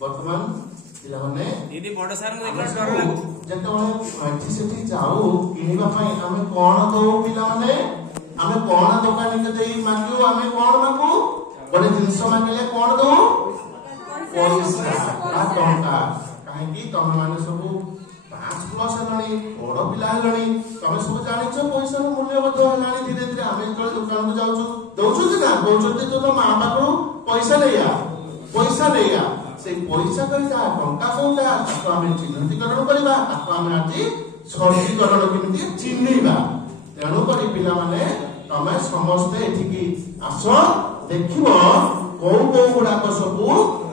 बर्तमान पिलाने दीदी बड़ सार को देखला डर लागु जते एठी सेठी जाऊ किनिबा पई हमें कोन दो पिलाने हमें कोन दुकान के देई मांगू हमें कोन मांगू बड़े जिंस मांगले कोन दो पैसा आ टंका काहे की तमे माने सब 5 प्लस हलानी बड़ पिला हलानी तमे सब जानि छ पैसा रो मूल्य बद हलानी धीरे धीरे हमें तो दुकान को जाऊ दउछु ना दउछु तो मां पाकरू पैसा लेया से पैसा कहिता टंका कोता ताको आमे चिन्हितकरण करिबा ताको आमे आती सर्गीकरण केमिति चिन्हिबा तेणु करी पिला माने तमे समस्त एठिकी आसो देखिबो को गुडा को सब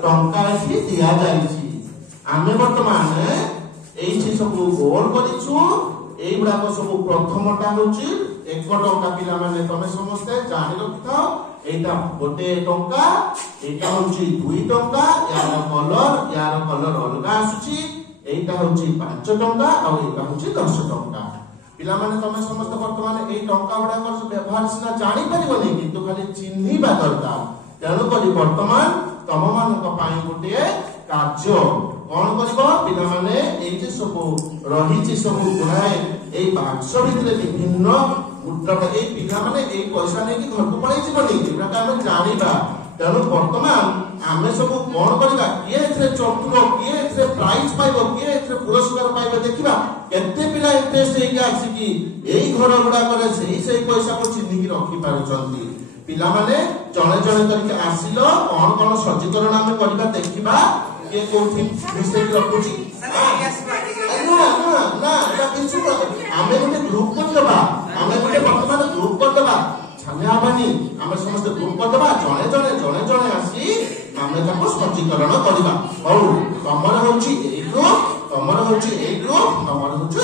टंका एठी दिया जाईछि आमे वर्तमान एठी सब गोल करिछु एई गुडा को सब प्रथमटा होछि 1 टंका पिला माने तमे समस्त जानि रखिथाओ एटा गोटे टंका एटा होची 2 टंका यार कलर अलगा आसुची एटा होची 5 टंका आ एटा होची 10 टंका पिला माने तमे समस्त वर्तमान ए टंका गुडा कर व्यवहार सिना जानि परिबनी किंतु खाली चिन्हिबा दरकार तेणु करी वर्तमान तम मानक पाई गोटे कार्य कोन करबो पिला माने ए जे सब रहिची सब गुणाए ए बाक्स भितरे विभिन्न मुद्रा ए पिला माने ए पैसा नै कि घर को पळै जीवनी जेबा का हम जानिबा तेणु वर्तमान आमे सब कोन करिबा किए एथरे चतुर किए एथरे प्राइज पाइबो किए एथरे पुरस्कार पाइबो देखिबा केते पिला इंटरेस्ट हे कि आसी कि एई घर गुडा करे सेई पैसा को चिन्हि कि रखि पारुचंती पिला माने जणे जणे करके आसिलो कोन सज्जीकरण आमे करिबा देखिबा के कोठी मिस्टेक रखुची ना या किछु आमे गोटे ग्रुप कर देबा आमे गोटे वर्तमान ग्रुप कर देबा छान्या बानी आमे समस्त ग्रुप कर देबा जणे जणे आसी आमे ताको सज्जीकरण करिबा हौ तमर होची ए ग्रुप तमर होची ए ग्रुप तमर होची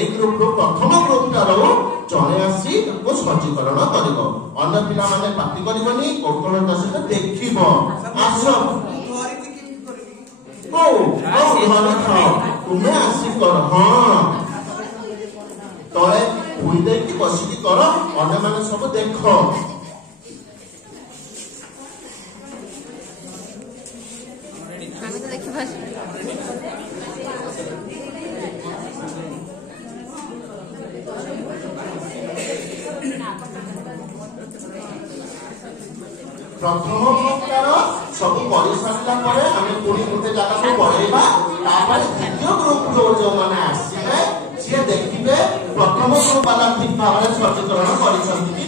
ए ग्रुप रो प्रथम ग्रुप तारो जणे आसी ताको सज्जीकरण करिवो अन्य पिला माने पार्टी करिवनी कौशलता से देखिबो आसो ओ घरे खाओ तुम्हें आसी कर हाँ तले भूई दे कि बसिकी कर अन्य माने सब देख प्रथम प्रकार सब परि सारला परे हमें पुणी गोटे जगह को पढेबा तापर द्वितीय ग्रुप जो माने आसीबे से देखिबे प्रथम ग्रुप वाला ठीक भाबरे सज्जीकरण करिसंती